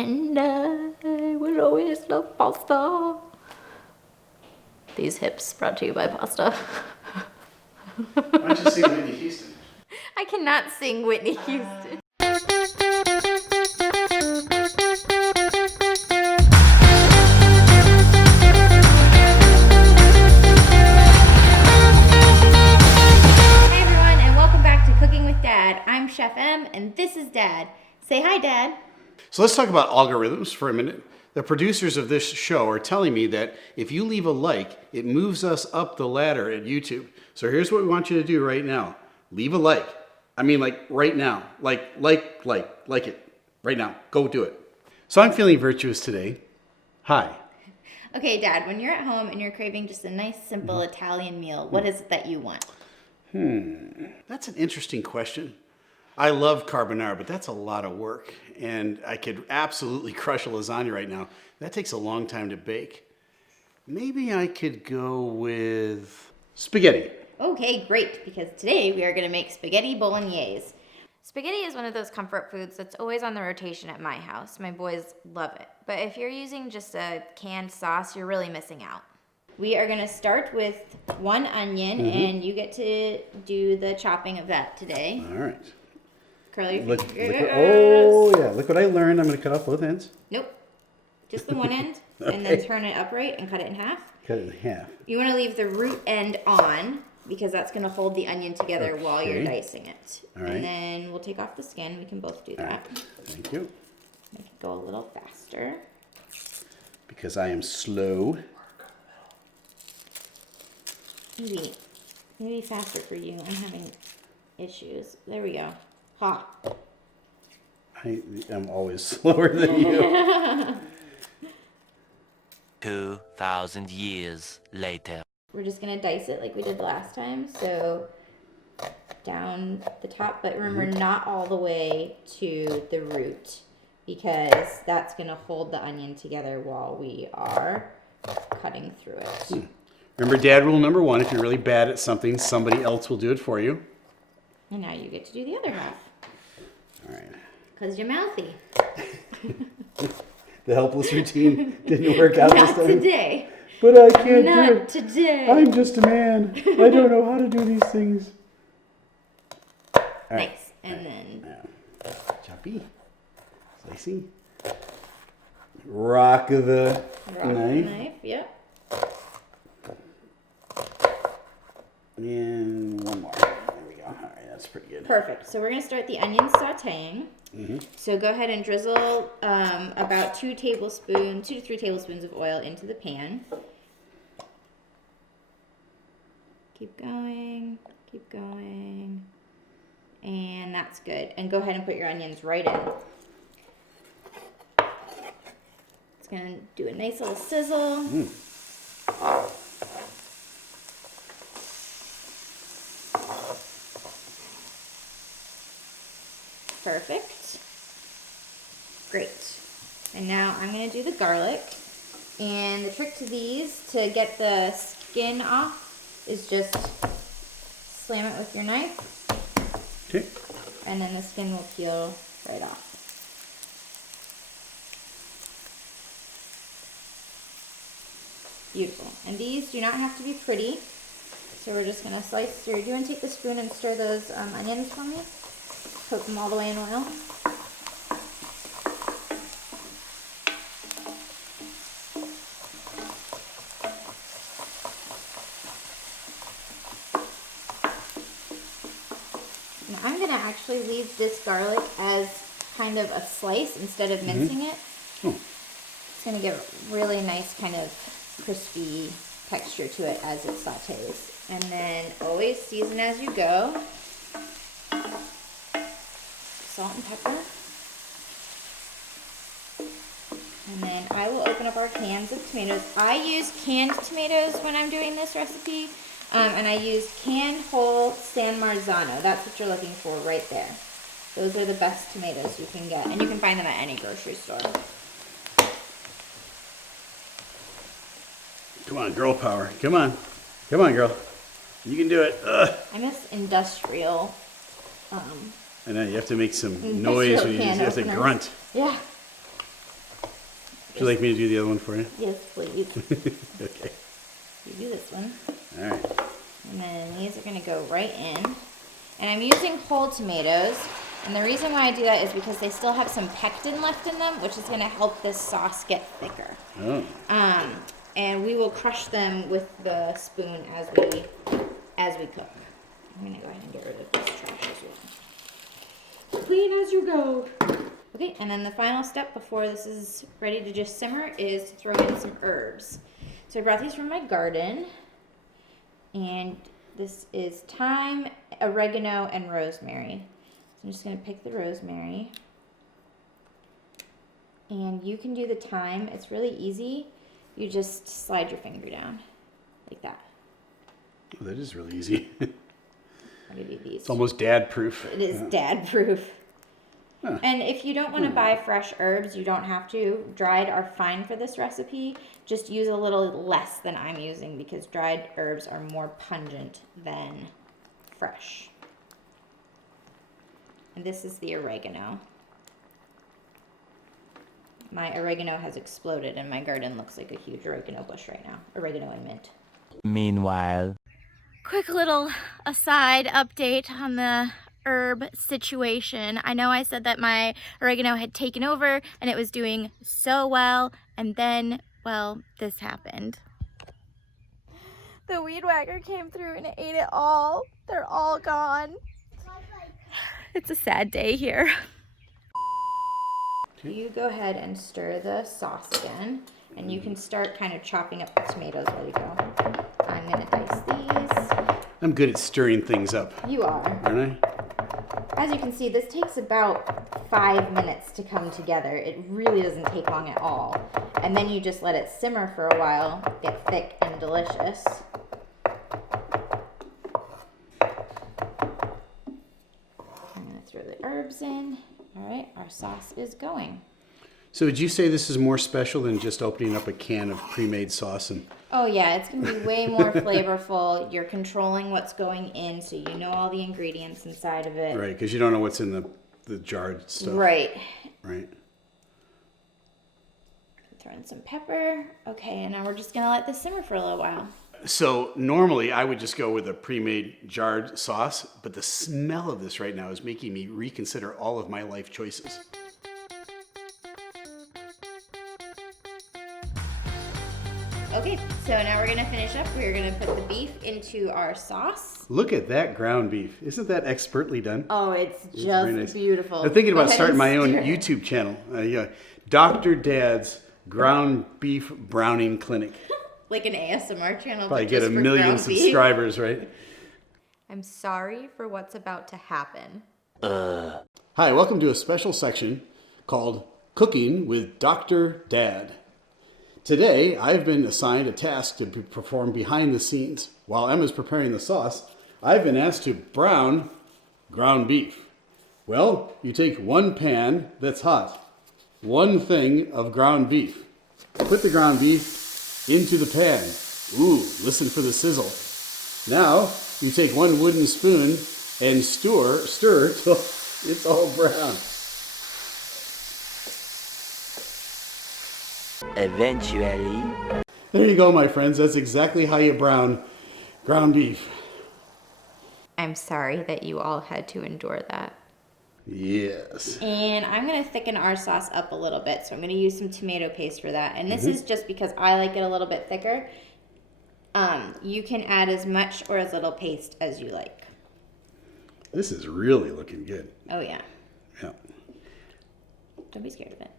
And I will always love pasta. These hips brought to you by pasta. Why don't you sing Whitney Houston? I cannot sing Whitney Houston. Hey everyone, and welcome back to Cooking with Dad. I'm Chef M, and this is Dad. Say hi, Dad. So let's talk about algorithms for a minute. The producers of this show are telling me that if you leave a like, it moves us up the ladder at YouTube. So here's what we want you to do right now. Leave a like. I mean, like right now. Like it. Right now. Go do it. So I'm feeling virtuous today. Hi. Okay, Dad, when you're at home and you're craving just a nice, simple Italian meal, what is it that you want? That's an interesting question. I love carbonara, but that's a lot of work. And I could absolutely crush a lasagna right now. That takes a long time to bake. Maybe I could go with spaghetti. Okay, great, because today we are going to make spaghetti bolognese. Spaghetti is one of those comfort foods that's always on the rotation at my house. My boys love it. But if you're using just a canned sauce, you're really missing out. We are going to start with one onion, and you get to do the chopping of that today. All right. Curl your Look, fingers. look what I learned. I'm going to cut off both ends. Nope. Just the one end, Okay. and then turn it upright and cut it in half. Cut it in half. You want to leave the root end on because that's going to hold the onion together while you're dicing it. All right. And then we'll take off the skin. We can both do that. Thank you. Make it go a little faster. Because I am slow. Maybe faster for you. I'm having issues. There we go. Ha. I'm always slower than you. 2,000 years later. We're just going to dice it like we did last time. So down the top, but remember not all the way to the root because that's going to hold the onion together while we are cutting through it. Remember dad rule number one, if you're really bad at something, somebody else will do it for you. And now you get to do the other half. All right. Because you're mouthy. The helpless routine didn't work out this Not time. today. But I can't do Not it. today. I'm just a man. I don't know how to do these things. All right. Nice. And then Choppy. Slicey. Rock the knife. Yep. And one more. There we go. All right, that's pretty good. Perfect. So we're going to start the onion sauteing. So go ahead and drizzle about 2 to 3 tablespoons of oil into the pan. Keep going. Keep going. And that's good. And go ahead and put your onions right in. It's going to do a nice little sizzle. Perfect. Great. And now I'm going to do the garlic. And the trick to these, to get the skin off, is just slam it with your knife. Okay. And then the skin will peel right off. Beautiful. And these do not have to be pretty. So we're just going to slice through. Do you want to take the spoon and stir those onions for me? Coat them all the way in oil. Now I'm going to actually leave this garlic as kind of a slice instead of mincing it. It's going to give a really nice kind of crispy texture to it as it sautés. And then always season as you go. Salt and pepper. And then I will open up our cans of tomatoes. I use canned tomatoes when I'm doing this recipe. And I use canned whole San Marzano. That's what you're looking for right there. Those are the best tomatoes you can get. And you can find them at any grocery store. Come on, girl power. Come on. Come on, girl. You can do it. Ugh. I miss industrial. I know, you have to make some noise when you have to grunt. Yeah. you like me to do the other one for you? Yes, please. Okay. You do this one. All right. And then these are gonna go right in. And I'm using whole tomatoes. And the reason why I do that is because they still have some pectin left in them, which is gonna help this sauce get thicker. Oh. And we will crush them with the spoon as we cook. I'm gonna go ahead and get rid of this trash as well. Clean as you go. Okay, and then the final step before this is ready to just simmer is to throw in some herbs. So I brought these from my garden, and this is thyme, oregano, and rosemary. So I'm just gonna pick the rosemary. And you can do the thyme, it's really easy. You just slide your finger down, like that. Oh, that is really easy. I'll give you these. It's almost dad-proof. It is dad-proof. Huh. And if you don't want to buy fresh herbs, you don't have to. Dried are fine for this recipe. Just use a little less than I'm using because dried herbs are more pungent than fresh. And this is the oregano. My oregano has exploded and my garden looks like a huge oregano bush right now. Oregano and mint. Meanwhile, Quick little aside update on the herb situation. I know I said that my oregano had taken over and it was doing so well, and then, well, this happened. The weed whacker came through and it ate it all. They're all gone. It's a sad day here. You go ahead and stir the sauce again, and you can start kind of chopping up the tomatoes while you go. I'm gonna dice these. I'm good at stirring things up, You are. aren't I? As you can see, this takes about 5 minutes to come together. It really doesn't take long at all. And then you just let it simmer for a while, get thick and delicious. I'm gonna throw the herbs in. All right, our sauce is going. So would you say this is more special than just opening up a can of pre-made sauce? And Oh yeah, it's gonna be way more flavorful. You're controlling what's going in, so you know all the ingredients inside of it. right, because you don't know what's in the jarred stuff. Right. Right. Throw in some pepper. Okay, and now we're just gonna let this simmer for a little while. So normally I would just go with a pre-made jarred sauce, but the smell of this right now is making me reconsider all of my life choices. Okay, so now we're gonna finish up. We're gonna put the beef into our sauce. Look at that ground beef. Isn't that expertly done? Oh, it's just very nice. beautiful. I'm thinking Go about ahead starting and my own stir it. YouTube channel. Yeah, Dr. Dad's Ground Beef Browning Clinic. Like an ASMR channel. Probably but get just a for million ground beef. subscribers, right? I'm sorry for what's about to happen. Hi, welcome to a special section called Cooking with Dr. Dad. Today, I've been assigned a task to perform behind the scenes. While Emma's preparing the sauce, I've been asked to brown ground beef. Well, you take one pan that's hot, one thing of ground beef. Put the ground beef into the pan. Ooh, listen for the sizzle. Now, you take one wooden spoon and stir till it's all brown. eventually, There you go, my friends. That's exactly how you brown ground beef. I'm sorry that you all had to endure that. Yes. And I'm gonna thicken our sauce up a little bit, so I'm gonna use some tomato paste for that. And this is just because I like it a little bit thicker. You can add as much or as little paste as you like. This is really looking good. Oh yeah, Yeah. don't be scared of it.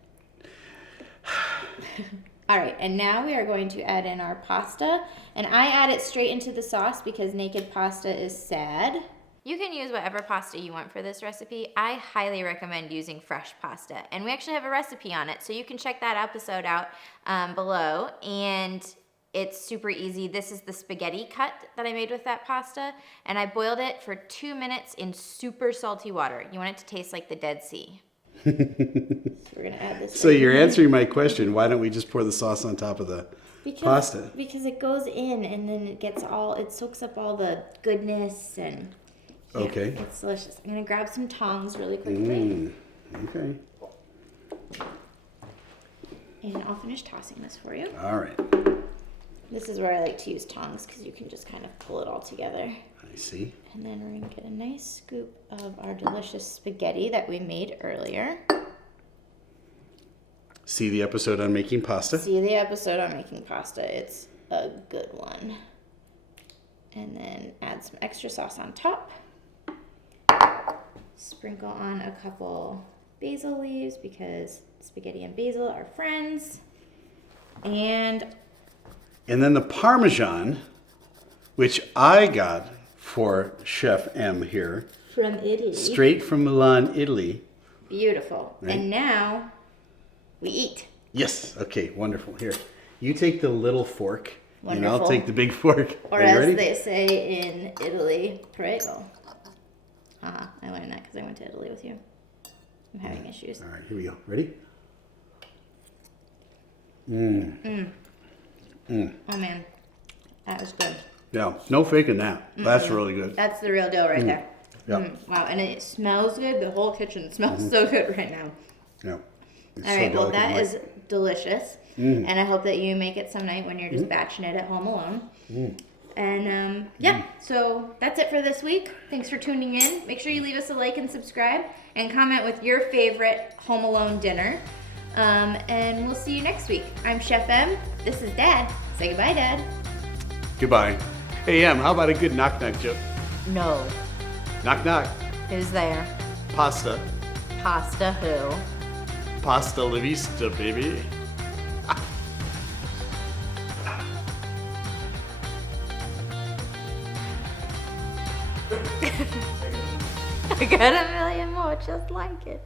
All right, and now we are going to add in our pasta. And I add it straight into the sauce because naked pasta is sad. You can use whatever pasta you want for this recipe. I highly recommend using fresh pasta. And we actually have a recipe on it, so you can check that episode out below. And it's super easy. This is the spaghetti cut that I made with that pasta. And I boiled it for 2 minutes in super salty water. You want it to taste like the Dead Sea. So we're gonna add this. So you're answering my question. Why don't we just pour the sauce on top of the pasta? Because it goes in and then it soaks up all the goodness and yeah, Okay. it's delicious. I'm gonna grab some tongs really quickly. Okay. And I'll finish tossing this for you. All right. This is where I like to use tongs because you can just kind of pull it all together. I see. And then we're gonna get a nice scoop of our delicious spaghetti that we made earlier. See the episode on making pasta. See the episode on making pasta. It's a good one. And then add some extra sauce on top. Sprinkle on a couple basil leaves because spaghetti and basil are friends. And And then the Parmesan, which I got for Chef M here, from Italy. straight from Milan, Italy. Beautiful. Right. And now we eat. Yes. Okay, wonderful. Here, you take the little fork, and I'll Wonderful. take the big fork. Or Are you as ready? they say in Italy, prego. I learned that because I went to Italy with you. I'm having issues. All right, here we go. Ready? Oh man, that was good. Yeah, no faking that. That's really good. That's the real deal right there. Yeah. Wow, and it smells good. The whole kitchen smells so good right now. Yeah. It's All so right, well delicate and that is light. delicious, and I hope that you make it some night when you're just batching it at home alone. And yeah, so that's it for this week. Thanks for tuning in. Make sure you leave us a like and subscribe, and comment with your favorite Home Alone dinner. And we'll see you next week. I'm Chef M. This is Dad. Say goodbye, Dad. Goodbye. Hey, Em, how about a good knock-knock joke? No. Knock knock. Who's there? Pasta. Pasta who? Pasta la vista, baby. I got a million more just like it.